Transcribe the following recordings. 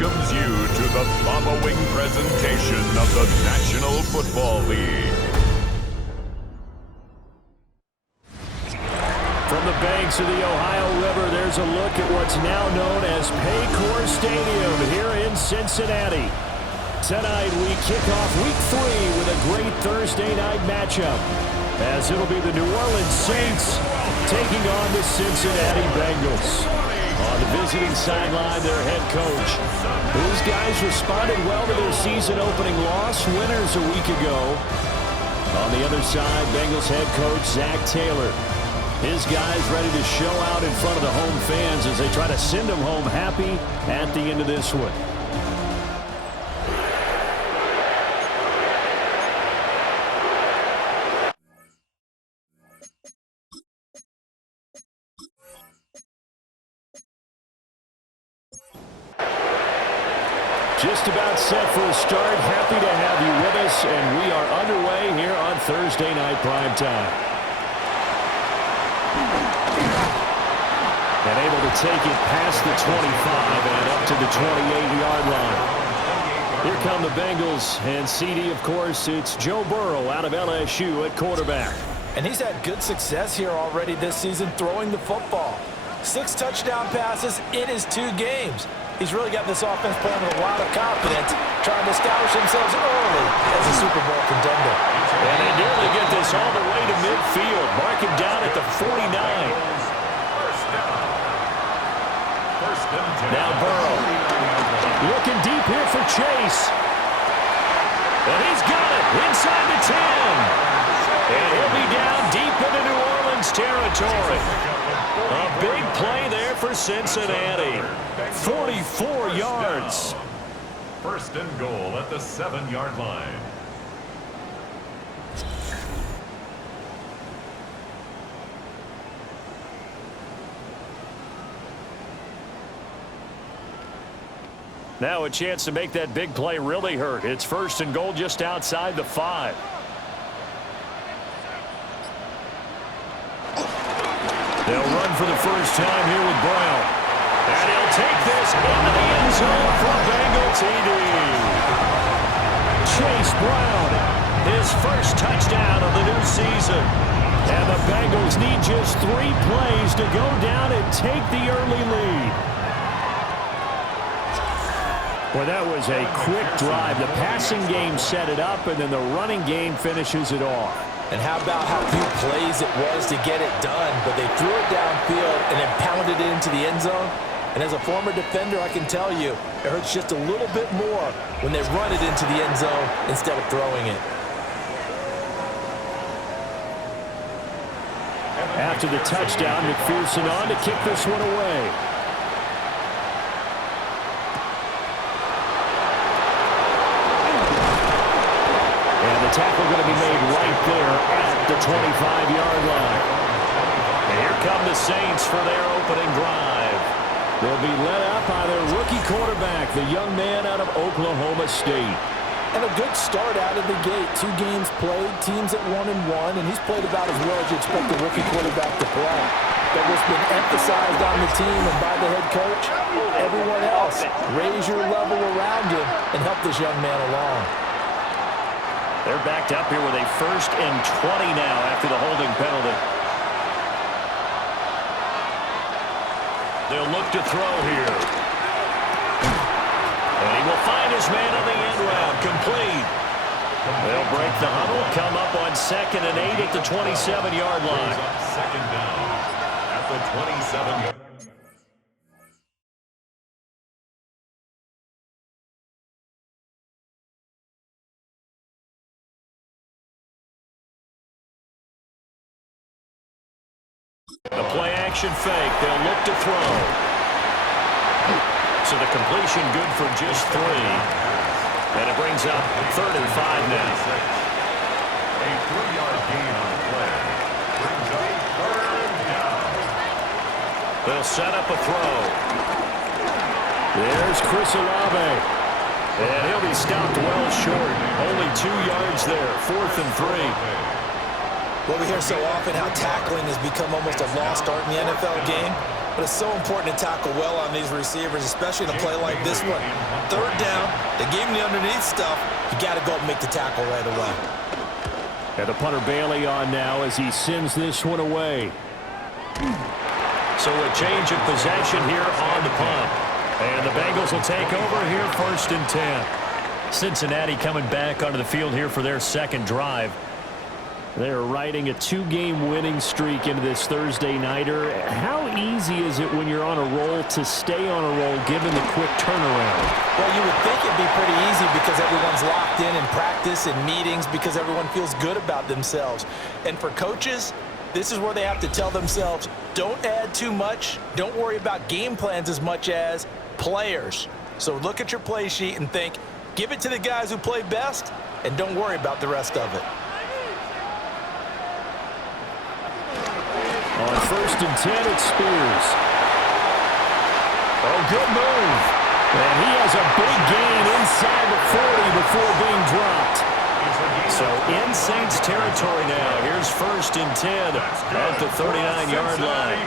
welcomes you to the following presentation of the National Football League. From the banks of the Ohio River, there's a look at what's now known as Paycor Stadium here in Cincinnati. Tonight, we kick off Week 3 with a great Thursday night matchup, as it'll be the New Orleans Saints taking on the Cincinnati Bengals. On the visiting sideline, their head coach. These guys responded well to their season-opening loss, winners a week ago. On the other side, Bengals head coach Zach Taylor. His guys ready to show out in front of the home fans as they try to send them home happy at the end of this one. Just about set for a start. Happy to have you with us, and we are underway here on Thursday Night Primetime. And able to take it past the 25 and up to the 28-yard line. Here come the Bengals, and CD, of course, it's Joe Burrow out of LSU at quarterback. And he's had good success here already this season throwing the football. 6 touchdown passes in his 2 games. He's really got this offense playing with a lot of confidence, trying to establish themselves early as a Super Bowl contender. And they nearly get this all the way to midfield, marking down at the 49. Now Burrow looking deep here for Chase. And he's got it inside the 10. And he'll be down deep into New Orleans territory. A big play there for Cincinnati. 44 yards. First and goal at the 7-yard line. Now a chance to make that big play really hurt. It's first and goal just outside the 5. They'll run for the first time here with Brown. And he'll take this into the end zone for Bengal TD. Chase Brown, his first touchdown of the new season. And the Bengals need just 3 plays to go down and take the early lead. Well, that was a quick drive. The passing game set it up, and then the running game finishes it off. And how about how few plays it was to get it done, but they threw it downfield and then pounded it into the end zone. And as a former defender, I can tell you, it hurts just a little bit more when they run it into the end zone instead of throwing it. After the touchdown, McPherson on to kick this one away. And the tackle going to be made right there at the 25-yard line. And here come the Saints for their opening drive. They'll be led up by their rookie quarterback, the young man out of Oklahoma State. And a good start out of the gate. 2 games played, teams at 1-1, and he's played about as well as you expect a rookie quarterback to play. But what's been emphasized on the team and by the head coach, everyone else, raise your level around him and help this young man along. They're backed up here with a 1st and 20 now after the holding penalty. They'll look to throw here. And he will find his man on the end route, complete. They'll break the huddle, come up on 2nd and 8 at the 27-yard line. Second down at the 27-yard line. The play-action fake. They'll look to throw. So the completion good for just 3. And it brings up 3rd and 5 now. A 3-yard gain on the play. Brings up 3rd down. They'll set up a throw. There's Chris Olave. And he'll be stopped well short. Only 2 yards there. 4th and 3. Well, we hear so often how tackling has become almost a lost art in the NFL game. But it's so important to tackle well on these receivers, especially in a play like this one. Third down, they gave him the underneath stuff. You got to go and make the tackle right away. And the punter Bailey on now as he sends this one away. So a change of possession here on the punt. And the Bengals will take over here 1st and 10. Cincinnati coming back onto the field here for their second drive. They're riding a 2-game winning streak into this Thursday nighter. How easy is it when you're on a roll to stay on a roll given the quick turnaround? Well, you would think it'd be pretty easy because everyone's locked in practice and meetings because everyone feels good about themselves. And for coaches, this is where they have to tell themselves, don't add too much. Don't worry about game plans as much as players. So look at your play sheet and think, give it to the guys who play best, and don't worry about the rest of it. On 1st and 10, it's Spears. Oh, good move. And he has a big gain inside the 40 before being dropped. So in Saints territory now. Here's 1st and 10 at the 39-yard line.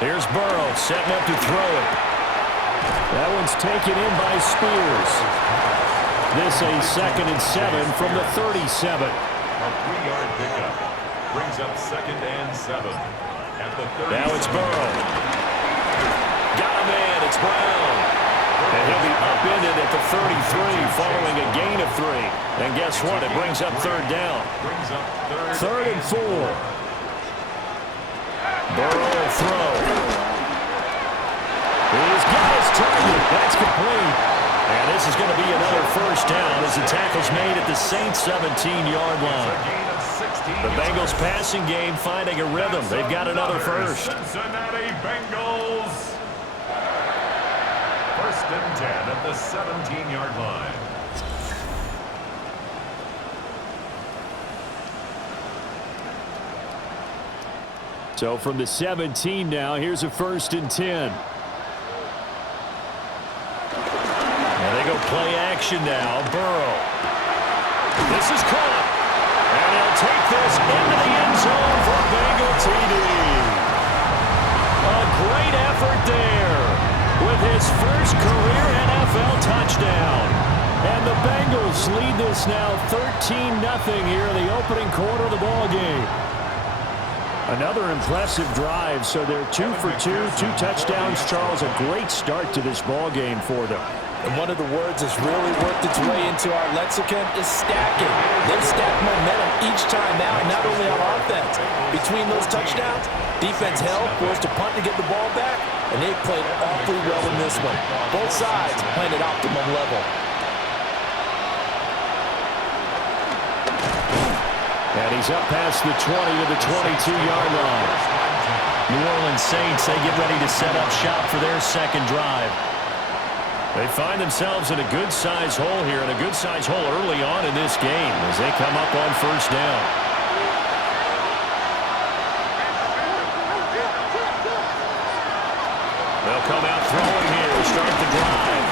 Here's Burrow setting up to throw it. That one's taken in by Spears. This a 2nd and 7 from the 37. A 3-yard pickup brings up 2nd and 7 at the 30. Now it's Burrow. Got a man. It's Brown. And he'll be upended at the 33 following a gain of 3. And guess what? It brings up 3rd down. Brings up 3rd and 4. Burrow will throw. He's got his target. That's complete. And this is going to be another 1st down as the tackle's made at the Saints 17-yard line. The Bengals passing game finding a rhythm. They've got another 1st. Cincinnati Bengals. 1st and 10 at the 17-yard line. So from the 17 now, here's a 1st and 10. And they go play action now. Burrow. This is caught. And he'll take this into the end zone for Bengal TD. A great effort there with his first career NFL touchdown. And the Bengals lead this now 13-0 here in the opening quarter of the ballgame. Another impressive drive, so they're 2 for 2, 2 touchdowns. Charles, a great start to this ball game for them. And one of the words that's really worked its way into our lexicon is stacking. They've stacked momentum each time out, not only on offense. Between those touchdowns, defense held, forced a punt to get the ball back, and they've played awfully well in this one. Both sides playing at optimum level. And he's up past the 20 to the 22-yard line. New Orleans Saints, they get ready to set up shop for their second drive. They find themselves in a good-sized hole here, and a good-sized hole early on in this game as they come up on 1st down. They'll come out throwing here to start the drive.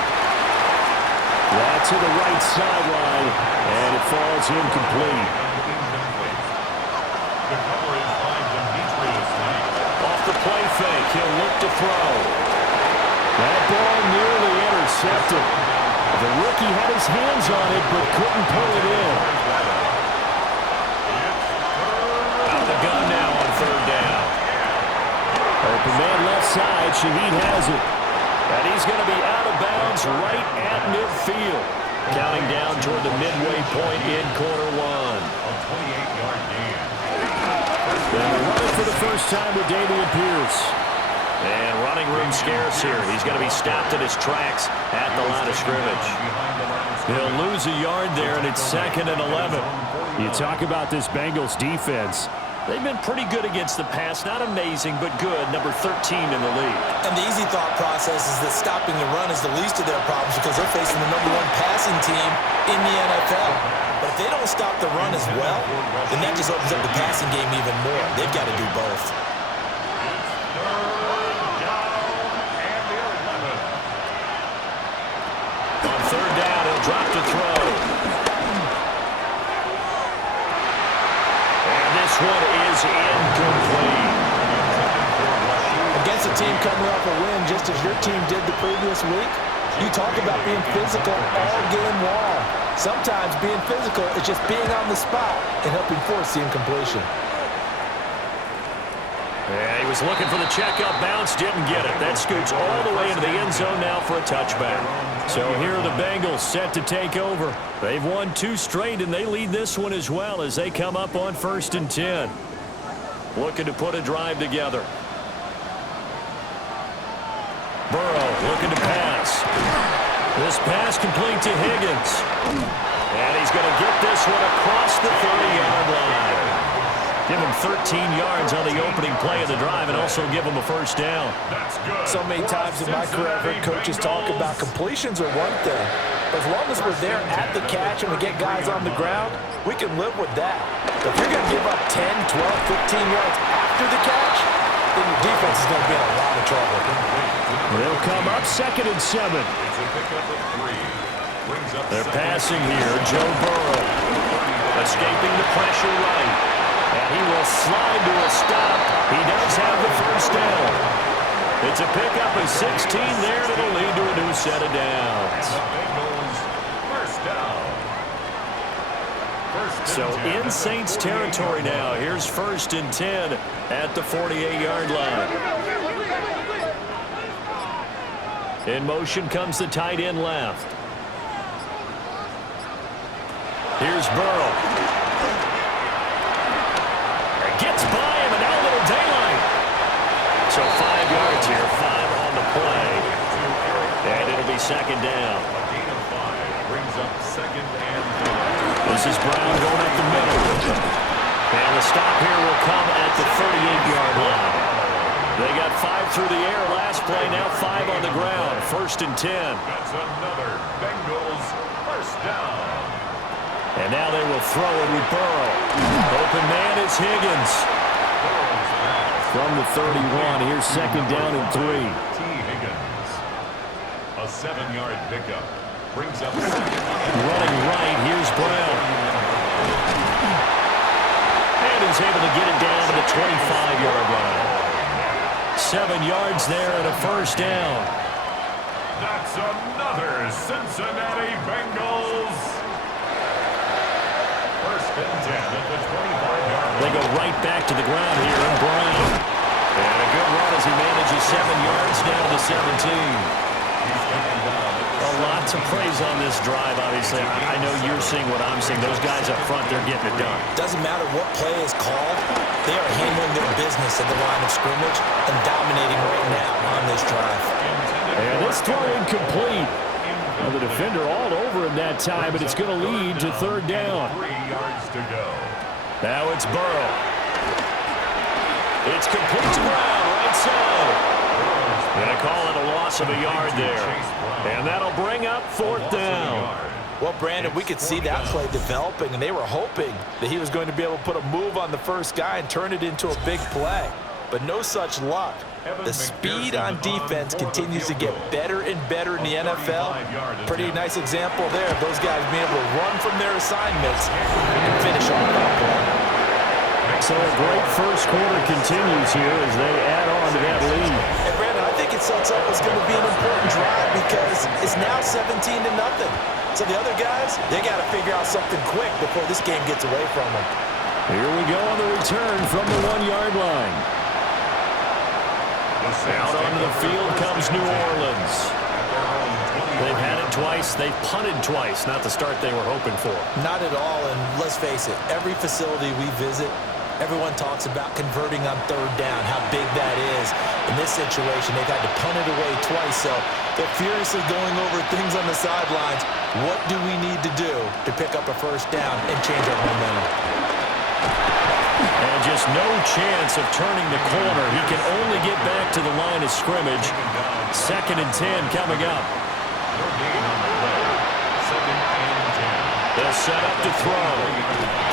Right to the right sideline, and it falls incomplete. The coverage by Demetrius Knight. Off the play fake, he'll look to throw. That ball nearly intercepted. The rookie had his hands on it, but couldn't pull it in. Out the gun now on 3rd down. Open man left side, Shaheed has it. And he's going to be out of bounds right at midfield. Counting down toward the midway point in quarter 1. A 28-yard gain. They're running for the first time with Dameon Pierce. And running room scarce here. He's going to be stopped in his tracks at the line of scrimmage. He'll lose a yard there, and it's 2nd and 11. You talk about this Bengals defense. They've been pretty good against the pass. Not amazing, but good. Number 13 in the league. And the easy thought process is that stopping the run is the least of their problems because they're facing the #1 passing team in the NFL. But if they don't stop the run as well, then that just opens up the passing game even more. They've got to do both. On 3rd down, he'll drop to throw. And this one is incomplete. against a team coming off a win just as your team did the previous week, you talk about being physical all game long. Sometimes being physical is just being on the spot and helping force the incompletion. Yeah, he was looking for the checkup bounce, didn't get it. That scoots all the way into the end zone now for a touchback. So here are the Bengals set to take over. They've won 2 straight, and they lead this one as well as they come up on 1st and 10. Looking to put a drive together. Burrow looking to pass. This pass complete to Higgins. And he's going to get this one across the 30-yard line. Give him 13 yards on the opening play of the drive and also give him a first down. That's good. So many times in my career, I've heard coaches talk about completions are one thing. But as long as we're there at the catch and we get guys on the ground, we can live with that. But if you're going to give up 10, 12, 15 yards after the catch, then your defense is going to be in a lot of trouble. They'll come up 2nd and 7. It's a pickup of 3. They're passing here. Joe Burrow escaping the pressure right. And he will slide to a stop. He does have the first down. It's a pickup of 16 there, and it'll lead to a new set of downs. First down. So in Saints territory now. Here's 1st and 10 at the 48-yard line. In motion comes the tight end left. Here's Burrow. Gets by him, and now a little daylight. So 5 yards here, 5 on the play. And it'll be 2nd down. A gain of 5 brings up 2nd and 5. This is Brown going up the middle. And the stop here will come at the 38-yard line. They got 5 through the air last play, now 5 on the ground. 1st and 10. That's another Bengals first down. And now they will throw it with Burrow. Open man is Higgins. From the 31, here's 2nd down and 3. T. Higgins. A 7-yard pickup. Brings up 2nd down. Running right, here's Brown. And he's able to get it down to the 25-yard line. 7 yards there and a first down. That's another Cincinnati Bengals. 1st and 10 at the 25-yard line. They go right back to the ground here, and Brown. And a good run as he manages 7 yards down to the 17. He's taken down. Lots of praise on this drive, obviously. I know you're seeing what I'm seeing. Those guys up front, they're getting it done. Doesn't matter what play is called, they are handling their business at the line of scrimmage and dominating right now on this drive. And this throw incomplete. Well, the defender all over him that time, but it's going to lead to 3rd down. 3 yards to go. Now it's Burrow. It's complete to Brown, right side. And a call it a loss of a yard there. And that'll bring up 4th down. Well, Brandon, we could see that play developing, and they were hoping that he was going to be able to put a move on the first guy and turn it into a big play. But no such luck. The speed on defense continues to get better and better in the NFL. Pretty nice example there of those guys being able to run from their assignments and finish off that play. So a great first quarter continues here as they add on to that lead. And Brandon, I think it sets up what's going to be an important drive because it's now 17-0. So the other guys, they got to figure out something quick before this game gets away from them. Here we go on the return from the 1-yard line. Out onto the field comes New Orleans. They've had it twice. They've punted twice. Not the start they were hoping for. Not at all, and let's face it, every facility we visit, everyone talks about converting on 3rd down, how big that is. In this situation, they've had to punt it away twice, so they're furiously going over things on the sidelines. What do we need to do to pick up a first down and change our momentum? And just no chance of turning the corner. He can only get back to the line of scrimmage. 2nd and 10 coming up. They'll set up to throw.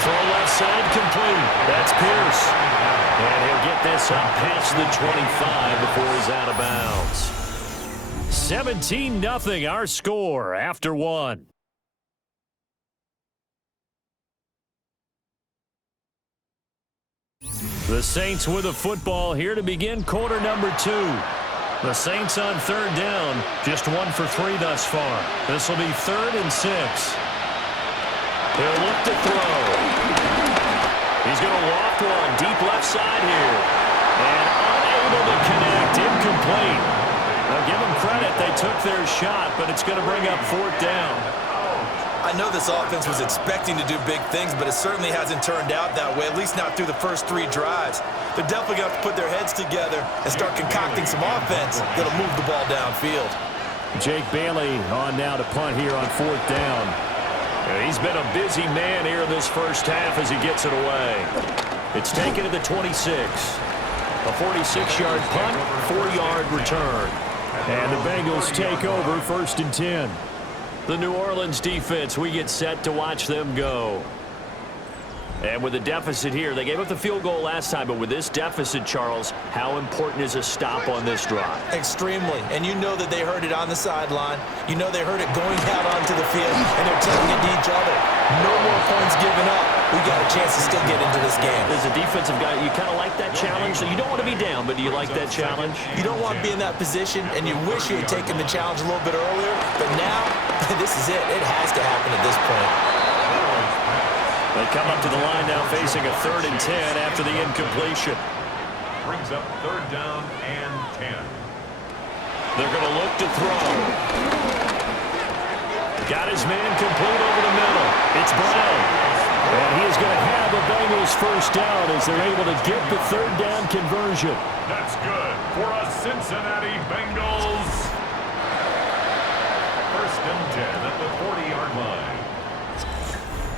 Throw left side complete. That's Pierce. And he'll get this up past the 25 before he's out of bounds. 17-0 our score after 1. The Saints with the football here to begin quarter number 2. The Saints on third down, just 1 for 3 thus far. This will be 3rd and 6. He'll look to throw. He's going to loft one deep left side here. And unable to connect, incomplete. Now give them credit, they took their shot, but it's going to bring up 4th down. I know this offense was expecting to do big things, but it certainly hasn't turned out that way, at least not through the first 3 drives. They're definitely going to have to put their heads together and start concocting some offense that'll move the ball downfield. Jake Bailey on now to punt here on 4th down. He's been a busy man here in this first half as he gets it away. It's taken to the 26. A 46-yard punt, 4-yard return. And the Bengals take over 1st and 10. The New Orleans defense, we get set to watch them go. And with a deficit here, they gave up the field goal last time, but with this deficit, Charles, how important is a stop on this drive? Extremely. And you know that they heard it on the sideline. You know they heard it going out onto the field, and they're telling it to each other. No more points given up. We got a chance to still get into this game. As a defensive guy, you kind of like that challenge. So you don't want to be down, but do you like that challenge? You don't want to be in that position, and you wish you had taken the challenge a little bit earlier. But now, this is it. It has to happen at this point. They come up to the line now facing a 3rd and 10 after the incompletion. Brings up 3rd down and 10. They're going to look to throw. Got his man complete over the middle. It's Brown. And he is going to have a Bengals 1st down as they're able to get the 3rd down conversion. That's good for a Cincinnati Bengals. 1st and 10 at the 40-yard line.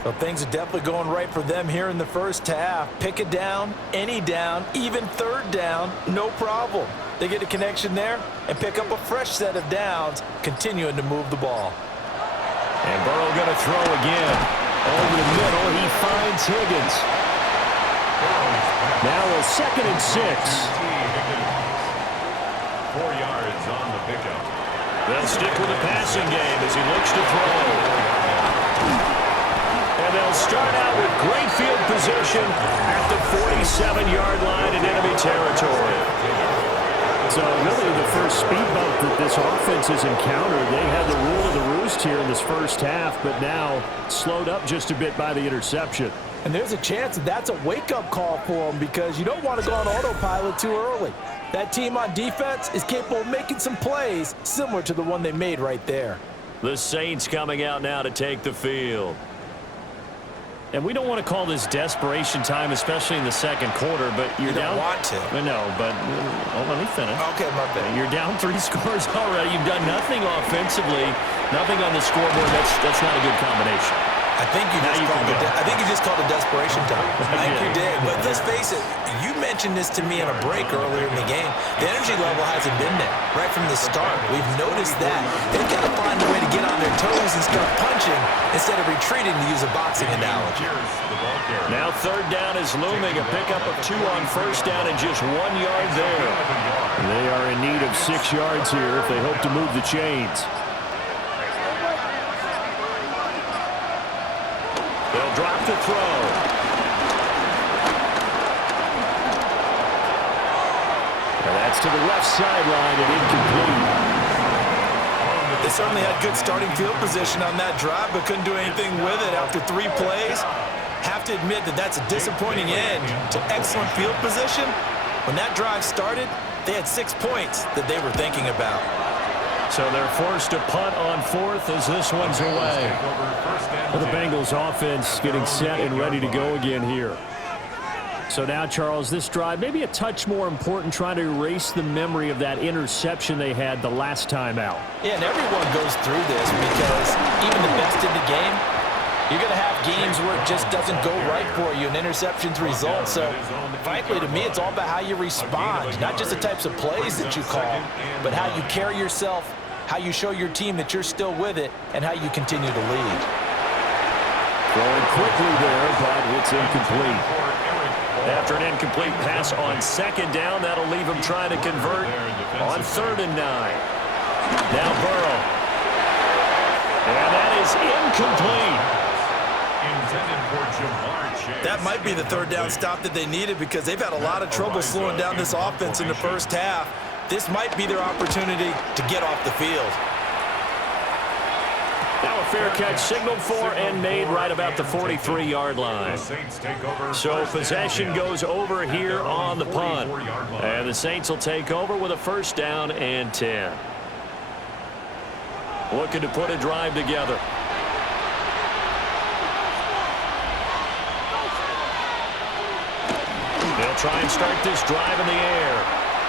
Well, things are definitely going right for them here in the first half. Pick a down, any down, even 3rd down, no problem. They get a connection there and pick up a fresh set of downs, continuing to move the ball. And Burrow going to throw again. Over the middle, he finds Higgins. Now a 2nd and 6. 4 yards on the pickup. They'll stick with the passing game as he looks to throw. And they'll start out with great field position at the 47-yard line in enemy territory. So really the first speed bump that this offense has encountered, they had the rule of the roost here in this first half, but now slowed up just a bit by the interception. And there's a chance that that's a wake-up call for them because you don't want to go on autopilot too early. That team on defense is capable of making some plays similar to the one they made right there. The Saints coming out now to take the field. And we don't want to call this desperation time, especially in the second quarter, but you're down. You don't want to. No, but let me finish. Okay, my bad. You're down 3 scores already. You've done nothing offensively, nothing on the scoreboard. That's not a good combination. I think you just called it desperation time. I think you did. But let's face it, you mentioned this to me in a break earlier in the game. The energy level hasn't been there right from the start. We've noticed that. They've got to find a way to get on their toes and start punching instead of retreating, to use a boxing analogy. Now 3rd down is looming. A pickup of 2 on 1st down and just 1 yard there. They are in need of 6 yards here if they hope to move the chains. They'll drop to throw. And that's to the left sideline and incomplete. They certainly had good starting field position on that drive, but couldn't do anything with it after 3 plays. Have to admit that that's a disappointing end to excellent field position. When that drive started, they had 6 points that they were thinking about. So they're forced to punt on 4th as this one's away. Well, the Bengals offense getting set and ready to go again here. So now, Charles, this drive maybe a touch more important, trying to erase the memory of that interception they had the last time out. Yeah, and everyone goes through this because even the best in the game, you're going to have games where it just doesn't go right for you and interceptions result. So, frankly, to me, it's all about how you respond, not just the types of plays that you call, but how you carry yourself, how you show your team that you're still with it, and how you continue to lead. Going quickly there, but it's incomplete. After an incomplete pass on 2nd down, that'll leave him trying to convert on 3rd and 9. Now Burrow. And that is incomplete. Intended for Jamar Chase. That might be the third down stop that they needed because they've had a lot of trouble slowing down this offense in the first half. This might be their opportunity to get off the field. Now a fair catch signaled for and made right about the 43-yard line. So possession goes over here on the punt. And the Saints will take over with a first down and 10. Looking to put a drive together. They'll try and start this drive in the air.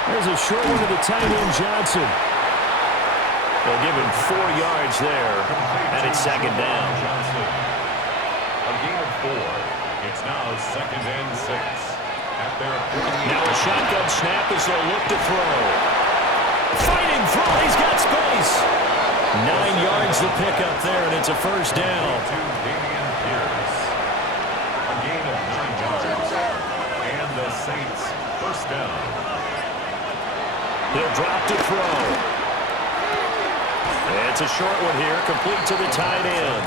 There's a short one to the tight end, Johnson. They'll give him 4 yards there, and it's second down. A gain of 4. It's now second and 6. At their now a shotgun snap as they'll look to throw. Fighting through, he's got space. 9 yards to pick up there, and it's a first down. A gain of 9 yards. And the Saints first down. He'll drop to throw. It's a short one here, complete to the tight end.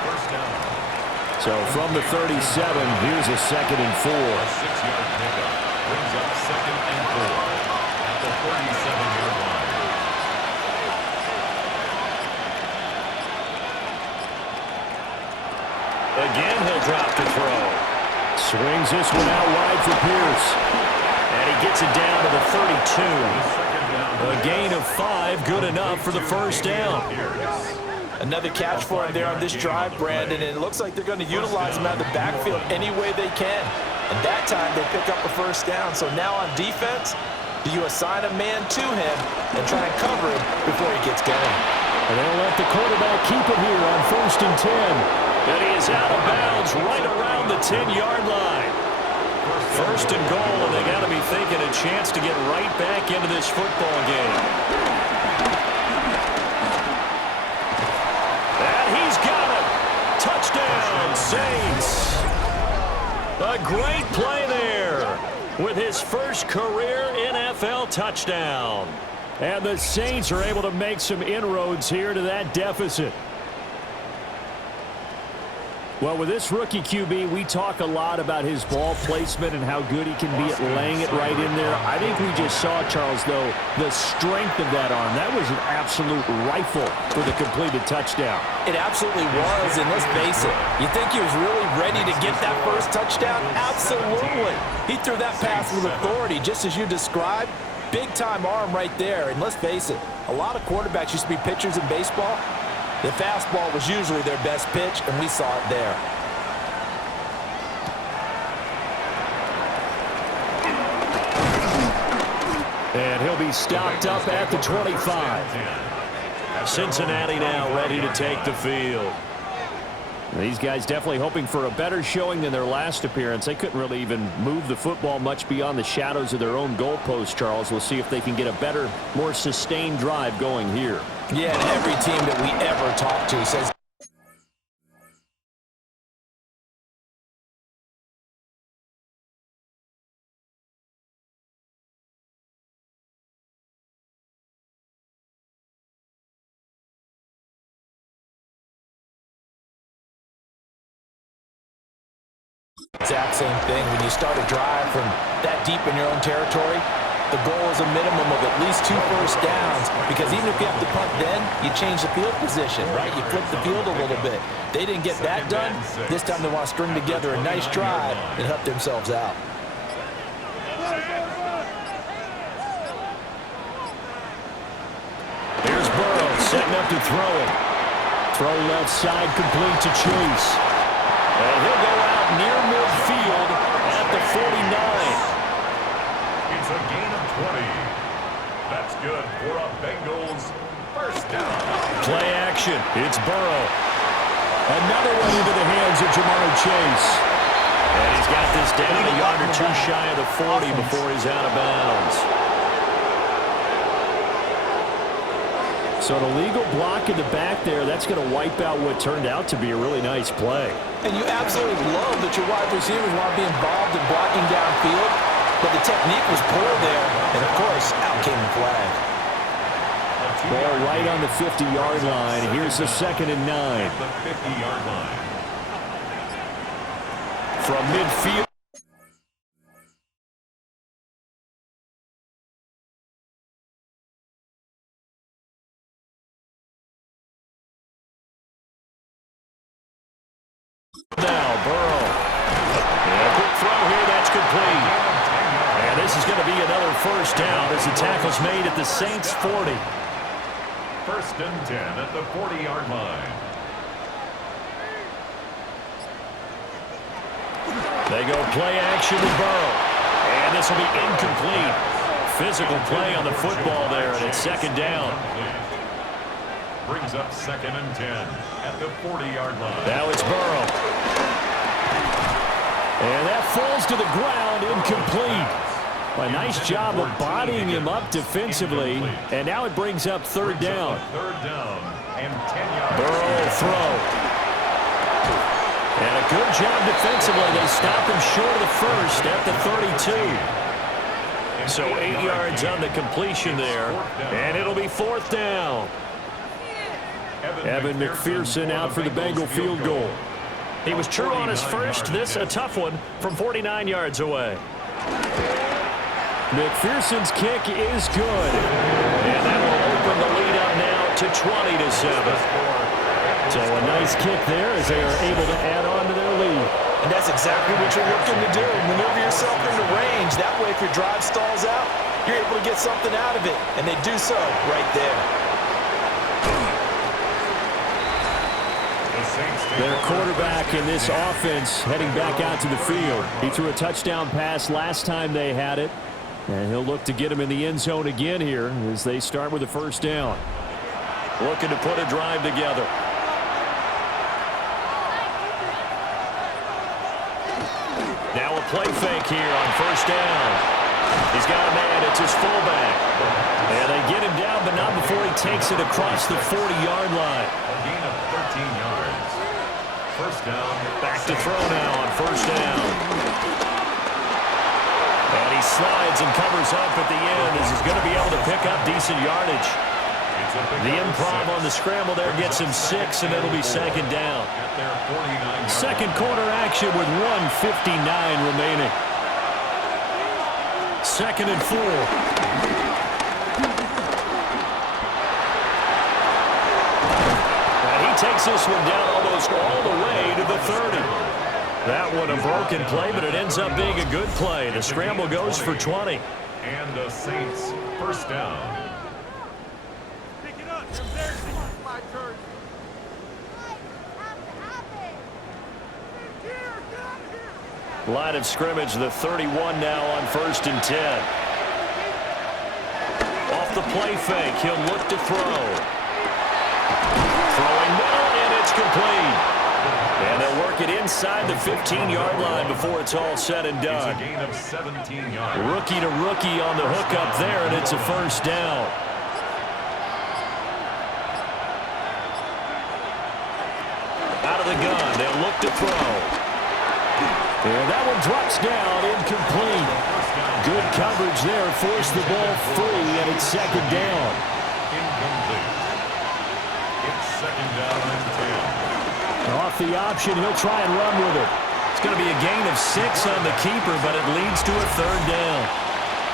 So from the 37, here's a second and 4. A 6-yard pickup brings up second and 4 at the 37-yard line. Again, he'll drop to throw. Swings this one out wide for Pierce. And he gets it down to the 32. A gain of 5, good enough for the first down. Another catch for him there on this drive, Brandon, and it looks like they're going to utilize him out of the backfield any way they can. And that time they pick up a first down. So now on defense, do you assign a man to him and try and cover him before he gets going? And they'll let the quarterback keep it here on first and 10. And he is out of bounds right around the 10-yard line. First and goal, and they got to be thinking a chance to get right back into this football game. And he's got it. Touchdown, Saints. A great play there with his first career NFL touchdown. And the Saints are able to make some inroads here to that deficit. Well, with this rookie QB, we talk a lot about his ball placement and how good he can be at laying it right in there. I think we just saw, Charles, though, the strength of that arm. That was an absolute rifle for the completed touchdown. It absolutely was, and let's face it, you think he was really ready to get that first touchdown? Absolutely. He threw that pass with authority, just as you described. Big-time arm right there, and let's face it, a lot of quarterbacks used to be pitchers in baseball. The fastball was usually their best pitch, and we saw it there. And he'll be stopped up at the 25. Cincinnati now ready to take the field. These guys definitely hoping for a better showing than their last appearance. They couldn't really even move the football much beyond the shadows of their own goalpost, Charles. We'll see if they can get a better, more sustained drive going here. Yeah, and every team that we ever talk to says exact same thing. When you start a drive from that deep in your own territory, the goal is a minimum of at least 2 first downs, because even if you have to punt then, you change the field position, right? You flip the field a little bit. They didn't get that done. This time they want to string together a nice drive and help themselves out. Here's Burrow setting up to throw it. Throw left side complete to Chase. And he'll go out near midfield at the 49. It's a gain of 20. That's good for a Bengals first down. Play action. It's Burrow. Another one into the hands of Jamar Chase. And he's got this down a yard or 2 shy of the 40 before he's out of bounds. So an illegal block in the back there, that's going to wipe out what turned out to be a really nice play. And you absolutely love that your wide receivers want to be involved in blocking downfield, but the technique was poor there, and of course, out came the flag. Ball right on the 50-yard line. Here's the 2nd and 9. The 50-yard line. from midfield. Now, Burrow. And a quick throw here, that's complete. And this is going to be another first down as the tackle's made at the Saints' 40. First and 10 at the 40-yard line. They go play action with Burrow. And this will be incomplete. Physical play on the football there, and it's second down. Brings up second and 10 at the 40-yard line. Now it's Burrow. And that falls to the ground, incomplete. A nice job of bodying him up defensively. And now it brings up third down. Third down and 10 yards. Burrow throw. And a good job defensively. They stop him short of the first at the 32. So 8 yards on the completion there. And it'll be fourth down. Evan McPherson out for the Bengal field goal. He was true on his first. This a tough one from 49 yards away. McPherson's kick is good. And that will open the lead up now to 20-7. So a nice kick there as they are able to add on to their lead. And that's exactly what you're looking to do. Maneuver yourself into range. That way, if your drive stalls out, you're able to get something out of it. And they do so right there. Their quarterback in this offense heading back out to the field. He threw a touchdown pass last time they had it. And he'll look to get him in the end zone again here as they start with a first down. Looking to put a drive together. Now a play fake here on first down. He's got a man. It's his fullback. And they get him down, but not before he takes it across the 40-yard line. A gain of 13 yards. First down. Back to throw now on first down. And he slides and covers up at the end as he's going to be able to pick up decent yardage. The improv on the scramble there gets him 6, and it'll be second down. Second quarter action with 1:59 remaining. Second and 4. And he takes this one down almost all the way to the 30. That one a broken play, but it ends up being a good play. The scramble goes for 20. And the Saints first down. Line of scrimmage, the 31 now on first and 10. Off the play fake, he'll look to throw. Throwing middle, and it's complete. And they'll work it inside the 15-yard line before it's all said and done. It's a gain of 17 yards. Rookie to rookie on the hook up there, and it's a first down. Out of the gun, they'll look to throw. And that one drops down, incomplete. Good coverage there, forced the ball free, and it's second down. Incomplete. It's second down and 10. Off the option, he'll try and run with it. It's going to be a gain of 6 on the keeper, but it leads to a third down.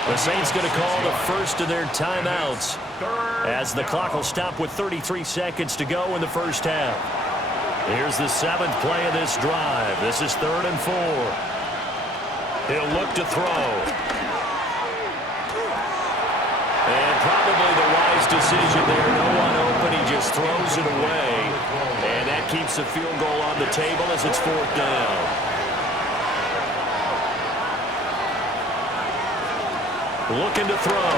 The Saints going to call the first of their timeouts as the clock will stop with 33 seconds to go in the first half. Here's the 7th play of this drive. This is 3rd and 4. He'll look to throw. And probably the wise decision there. No one open. He just throws it away. And that keeps the field goal on the table as it's 4th down. Looking to throw.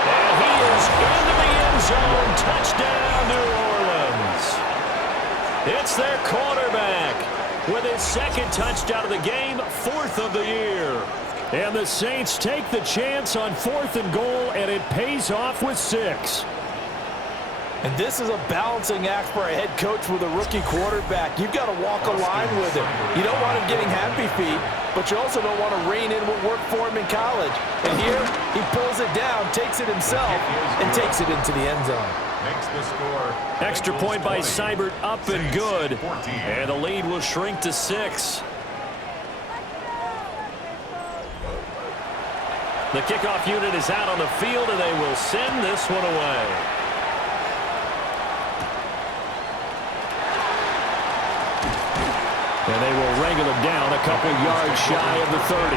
And he is into the end zone. Touchdown, New Orleans. It's their quarterback with his second touchdown of the game, 4th of the year. And the Saints take the chance on 4th and goal, and it pays off with 6. And this is a balancing act for a head coach with a rookie quarterback. You've got to walk a line with him. You don't want him getting happy feet, but you also don't want to rein in what worked for him in college. And here, he pulls it down, takes it himself, and takes it into the end zone. makes the score. Extra Bengals point by 20, Seibert, up and good. 14. And the lead will shrink to 6. The kickoff unit is out on the field, and they will send this one away. And they will wrangle him down a couple yards shy of the 30.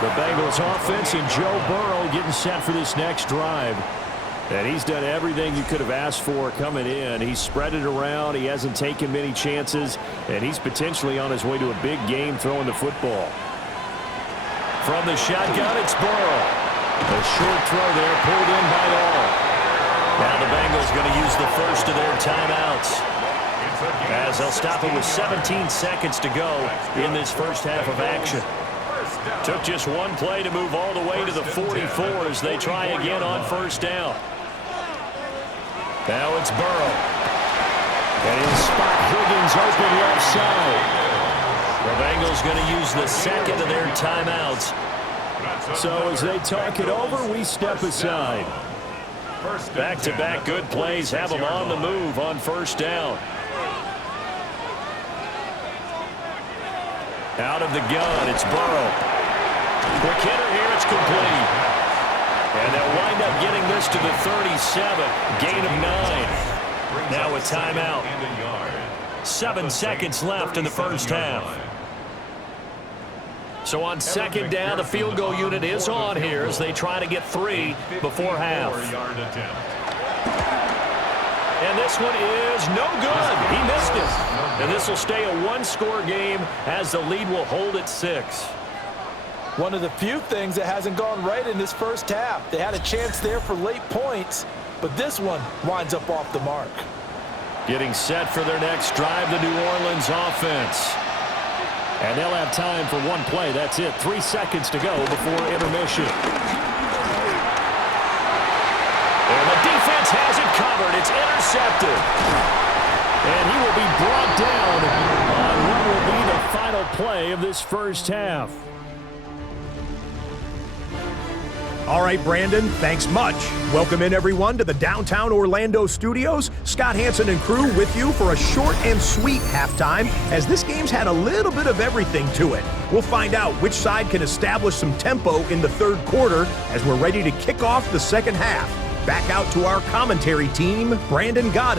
The Bengals offense and Joe Burrow getting set for this next drive. And he's done everything you could have asked for coming in. He's spread it around. He hasn't taken many chances. And he's potentially on his way to a big game throwing the football. From the shotgun, it's Burrow. A short throw there pulled in by all. Now the Bengals going to use the first of their timeouts, as they'll stop it with 17 seconds to go in this first half of action. Took just one play to move all the way to the 44 as they try again on first down. Now it's Burrow. And he'll spot Higgins open left side. The Bengals going to use the second of their timeouts. So as they talk it over, we step aside. Back-to-back good plays have them on the move on first down. Out of the gun, it's Burrow. Quick hitter here, it's complete. And they'll wind up getting this to the 37. Gain of 9. Now a timeout. 7 seconds left in the first half. So on second down, the field goal unit is on here as they try to get 3 before half. And this one is no good. He missed it. And this will stay a one-score game as the lead will hold at 6. One of the few things that hasn't gone right in this first half. They had a chance there for late points, but this one winds up off the mark. Getting set for their next drive, the New Orleans offense. And they'll have time for one play. That's it. 3 seconds to go before intermission. And the defense has it covered. It's intercepted. And he will be brought down on what will be the final play of this first half. All right, Brandon, thanks much. Welcome in, everyone, to the downtown Orlando studios. Scott Hansen and crew with you for a short and sweet halftime, as this game's had a little bit of everything to it. We'll find out which side can establish some tempo in the third quarter as we're ready to kick off the second half. Back out to our commentary team, Brandon Goddard.